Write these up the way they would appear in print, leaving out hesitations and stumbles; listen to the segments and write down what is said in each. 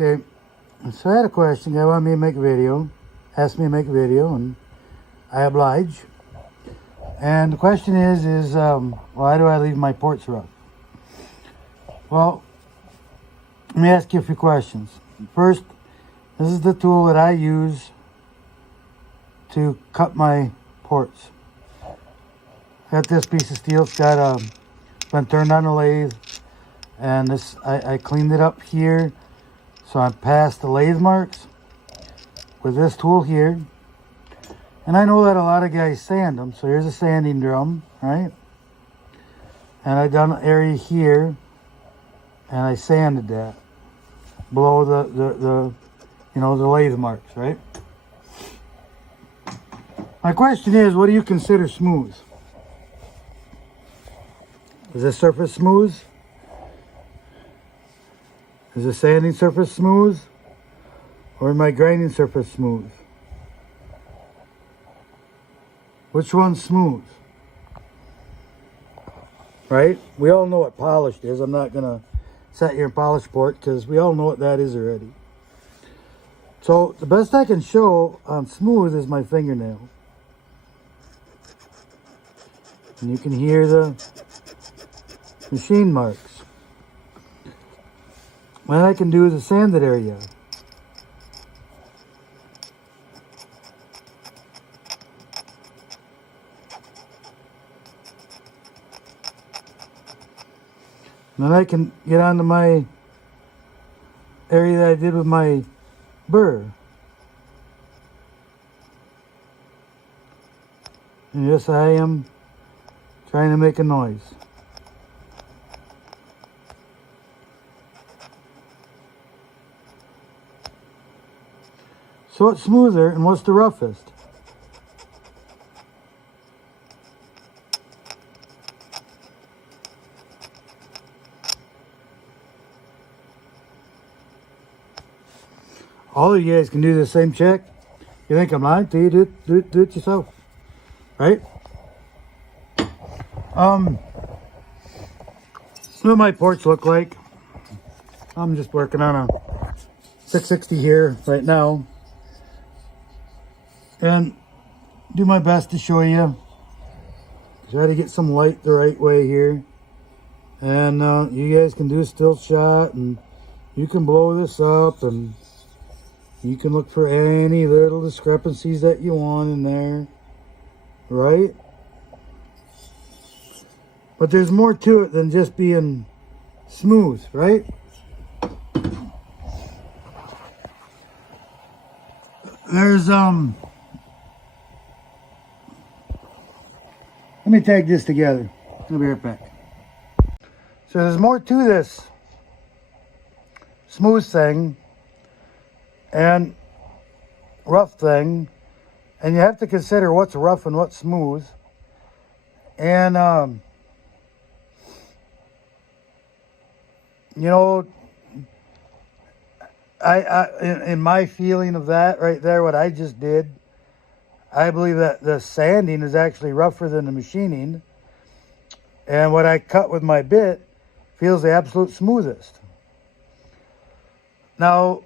Okay, so I had a question. Guy wanted me to make a video, asked me to make a video, and I oblige. And the question is why do I leave my ports rough? Well, let me ask you a few questions. First, this is the tool that I use to cut my ports. Got this piece of steel. It's got been turned on the lathe, and this I cleaned it up here, so I'm past the lathe marks with this tool here. And I know that a lot of guys sand them, so here's a sanding drum, right? And I done an area here, and I sanded that below the the lathe marks, right? My question is, what do you consider smooth? Is this surface smooth? Is the sanding surface smooth? Or is my grinding surface smooth? Which one's smooth? Right? We all know what polished is. I'm not going to sit here and polish port because we all know what that is already. So the best I can show on smooth is my fingernail. And you can hear the machine marks. What I can do is the sanded area. Then I can get onto my area that I did with my burr. And yes, I am trying to make a noise. So what's smoother and what's the roughest? All of you guys can do the same check. You think I'm lying to you? Do it yourself, right? What my ports look like. I'm just working on a 660 here right now, and do my best to show you. Try to get some light the right way here, and you guys can do a still shot, and you can blow this up, and you can look for any little discrepancies that you want in there, right? But there's more to it than just being smooth, right? There's, let me tag this together. I'll be right back. So there's more to this smooth thing and rough thing, and you have to consider what's rough and what's smooth. And you know, in my feeling of that right there, what I just did, I believe that the sanding is actually rougher than the machining, and what I cut with my bit feels the absolute smoothest. Now,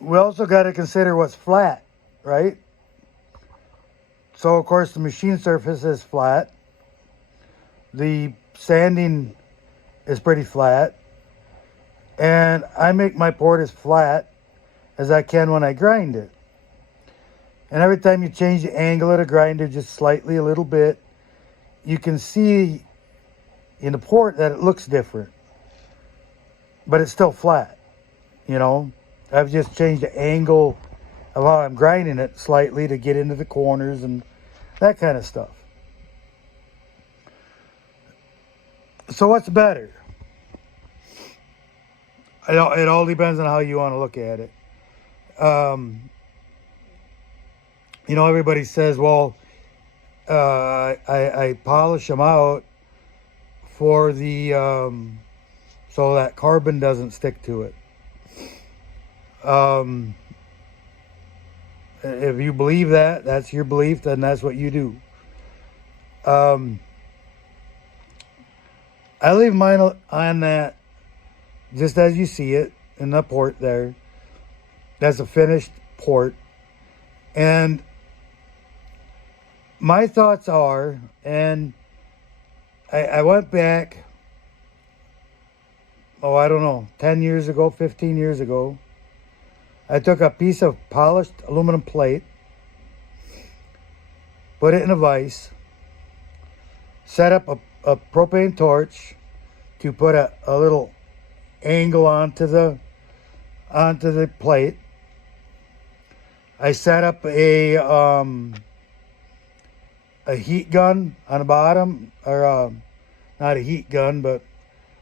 we also got to consider what's flat, right? So, of course, the machine surface is flat. The sanding is pretty flat. And I make my port as flat as I can when I grind it. And every time you change the angle of the grinder just slightly, a little bit, you can see in the port that it looks different. But it's still flat, you know? I've just changed the angle of how I'm grinding it slightly to get into the corners and that kind of stuff. So what's better? It all depends on how you want to look at it. You know, everybody says, well, I polish them out for the, so that carbon doesn't stick to it. If you believe that, that's your belief, then that's what you do. I leave mine on that just as you see it in the port there. That's a finished port. And my thoughts are, and I went back, I don't know, 10 years ago, 15 years ago. I took a piece of polished aluminum plate, put it in a vise, set up a propane torch to put a little angle onto the plate. I set up a heat gun on the bottom, or not a heat gun, but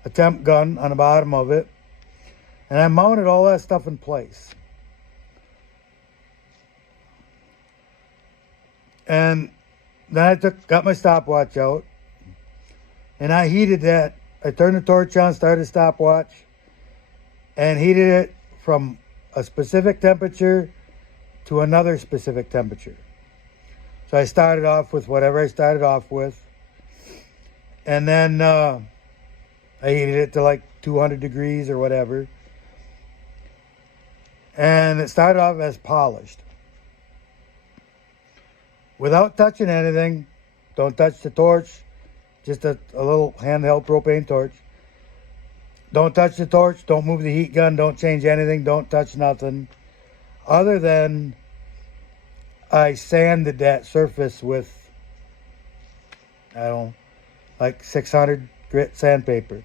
a temp gun on the bottom of it. And I mounted all that stuff in place. And then I got my stopwatch out, and I heated that. I turned the torch on, started the stopwatch, and heated it from a specific temperature to another specific temperature. So I started off with whatever I started off with, and then I heated it to like 200 degrees or whatever, and it started off as polished. Without touching anything, don't touch the torch, just a little handheld propane torch. Don't touch the torch, don't move the heat gun, don't change anything, don't touch nothing. Other than I sanded that surface with, I don't know, like 600 grit sandpaper.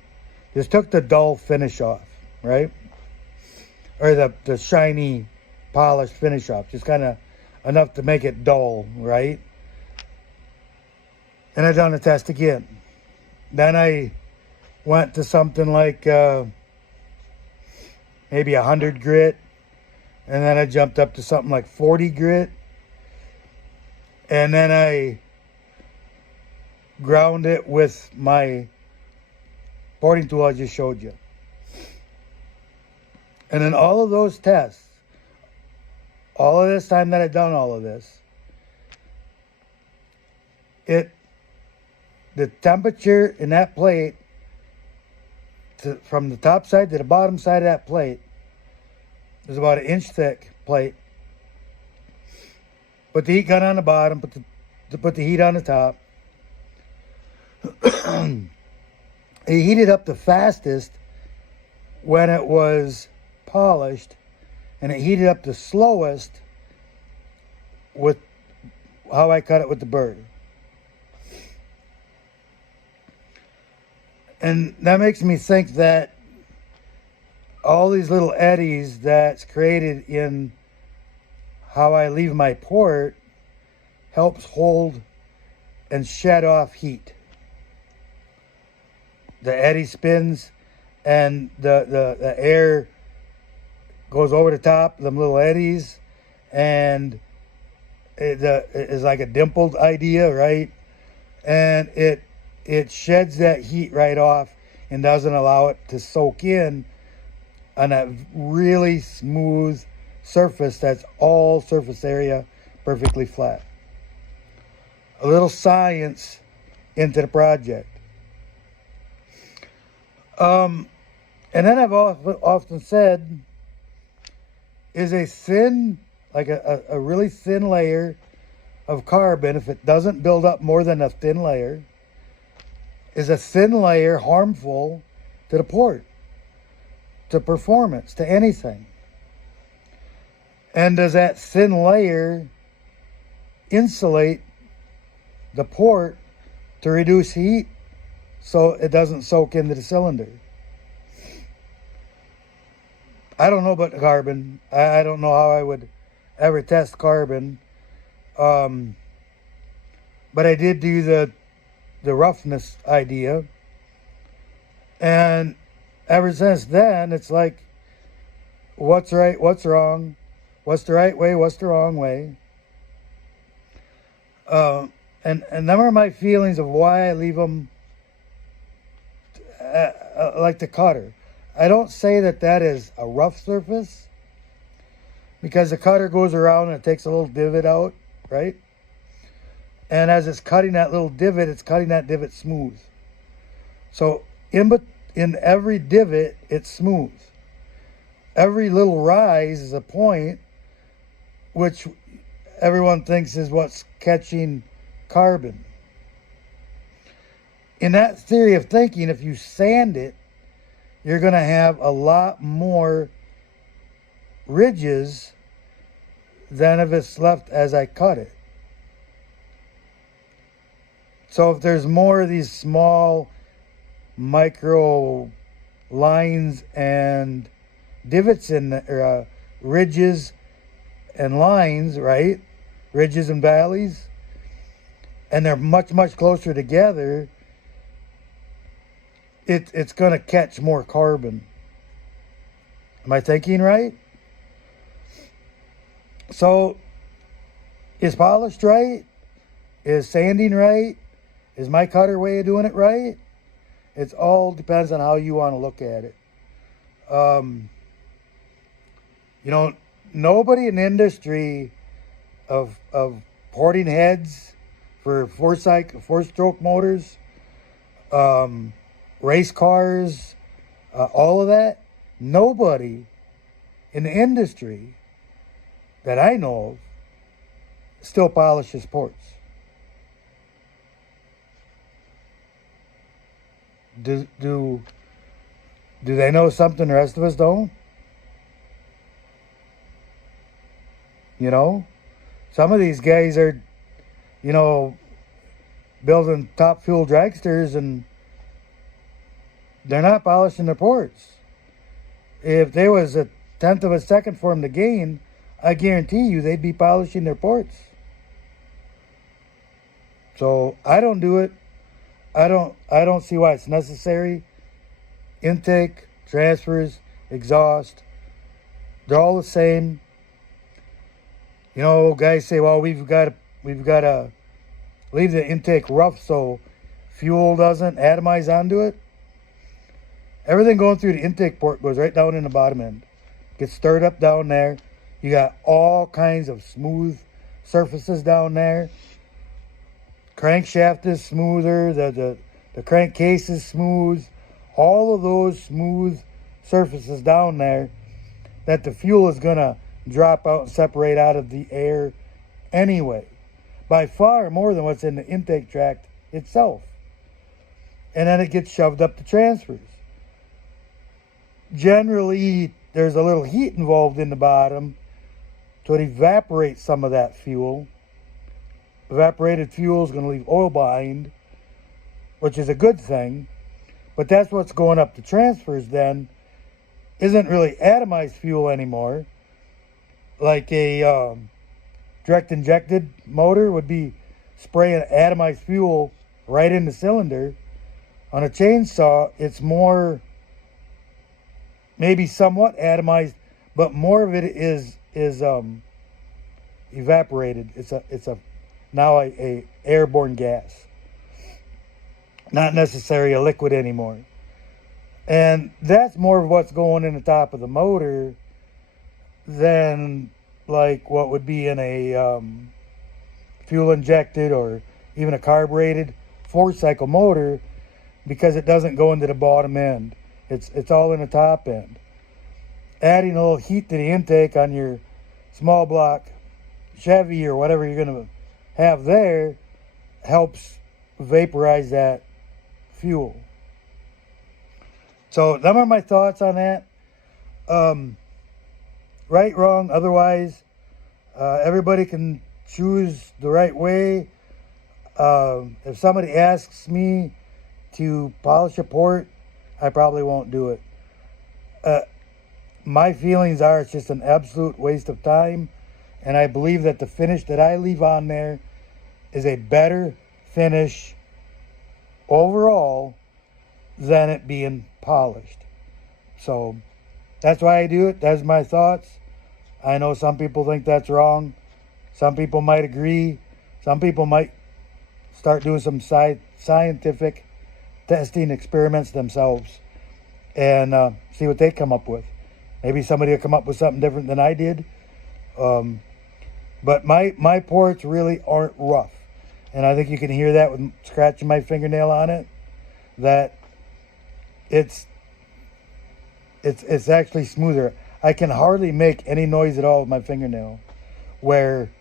Just took the dull finish off, right? Or the shiny, polished finish off. Just kind of enough to make it dull, right? And I done the test again. Then I went to something like maybe 100 grit. And then I jumped up to something like 40 grit. And then I ground it with my porting tool I just showed you. And in all of those tests, all of this time that I've done all of this, the temperature in that plate, from the top side to the bottom side of that plate, is about 1 inch thick plate. Put the heat gun on the bottom, put the heat on the top. It heated up the fastest when it was polished, and it heated up the slowest with how I cut it with the burr. And that makes me think that all these little eddies that's created in how I leave my port helps hold and shed off heat. The eddy spins and the air goes over the top of them little eddies, and it is like a dimpled idea, right? And it sheds that heat right off and doesn't allow it to soak in on that really smooth surface that's all surface area, perfectly flat. A little science into the project. And then I've often said, is a thin, like a really thin layer of carbon, if it doesn't build up more than a thin layer, is a thin layer harmful to the port, to performance, to anything? And does that thin layer insulate the port to reduce heat so it doesn't soak into the cylinder? I don't know about carbon. I don't know how I would ever test carbon. But I did do the roughness idea. And ever since then, it's like, what's right, what's wrong? What's the right way, what's the wrong way? And them are my feelings of why I leave them like the cutter. I don't say that is a rough surface, because the cutter goes around and it takes a little divot out, right? And as it's cutting that little divot, it's cutting that divot smooth. So in in every divot, it's smooth. Every little rise is a point, which everyone thinks is what's catching carbon. In that theory of thinking, if you sand it, you're going to have a lot more ridges than if it's left as I cut it. So if there's more of these small micro lines and divots in the, ridges and lines, right? Ridges and valleys, and they're much, much closer together, it's going to catch more carbon. Am I thinking right? So, is polished right? Is sanding right? Is my cutter way of doing it right? It all depends on how you want to look at it. You know, nobody in the industry of porting heads for four-stroke motors, race cars, all of that, nobody in the industry that I know of still polishes ports. Do they know something the rest of us don't? You know, some of these guys are, you know, building top fuel dragsters and they're not polishing their ports. If there was a tenth of a second for them to gain, I guarantee you they'd be polishing their ports. So I don't do it. I don't see why it's necessary. Intake, transfers, exhaust, they're all the same. You know, guys say, well, we've got to leave the intake rough so fuel doesn't atomize onto it. Everything going through the intake port goes right down in the bottom end. Gets stirred up down there. You got all kinds of smooth surfaces down there. Crankshaft is smoother. The crankcase is smooth. All of those smooth surfaces down there that the fuel is going to drop out and separate out of the air anyway. By far more than what's in the intake tract itself. And then it gets shoved up the transfers. Generally, there's a little heat involved in the bottom to evaporate some of that fuel. Evaporated fuel is going to leave oil behind, which is a good thing. But that's what's going up the transfers then. Isn't really atomized fuel anymore. Like a direct injected motor would be spraying atomized fuel right in the cylinder. On a chainsaw, it's more, maybe somewhat atomized, but more of it is evaporated. It's now a airborne gas, not necessarily a liquid anymore. And that's more of what's going in the top of the motor than like what would be in a fuel injected or even a carbureted 4-cycle motor, because it doesn't go into the bottom end. It's all in the top end. Adding a little heat to the intake on your small block Chevy or whatever you're going to have there helps vaporize that fuel. So them are my thoughts on that. Right, wrong, otherwise, everybody can choose the right way. If somebody asks me to polish a port, I probably won't do it. My feelings are it's just an absolute waste of time, and I believe that the finish that I leave on there is a better finish overall than it being polished. So that's why I do it. That's my thoughts. I know some people think that's wrong. Some people might agree. Some people might start doing some scientific testing experiments themselves and see what they come up with. Maybe somebody will come up with something different than I did. But my ports really aren't rough. And I think you can hear that with scratching my fingernail on it. That it's actually smoother. I can hardly make any noise at all with my fingernail, where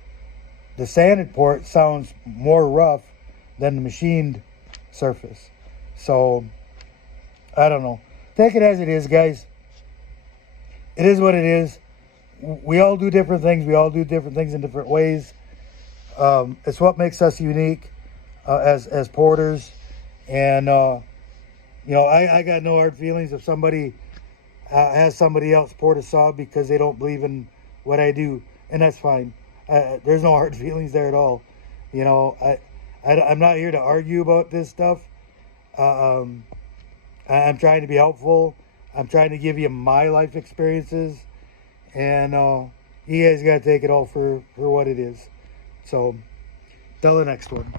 the sanded port sounds more rough than the machined surface. So I don't know. Take it as it is, guys. It is what it is. We all do different things. We all do different things in different ways. It's what makes us unique as porters. And you know, I got no hard feelings if somebody has somebody else port a saw because they don't believe in what I do, and that's fine. There's no hard feelings there at all. You know, I'm not here to argue about this stuff. I'm trying to be helpful. I'm trying to give you my life experiences, and you guys got to take it all for what it is. So, till the next one.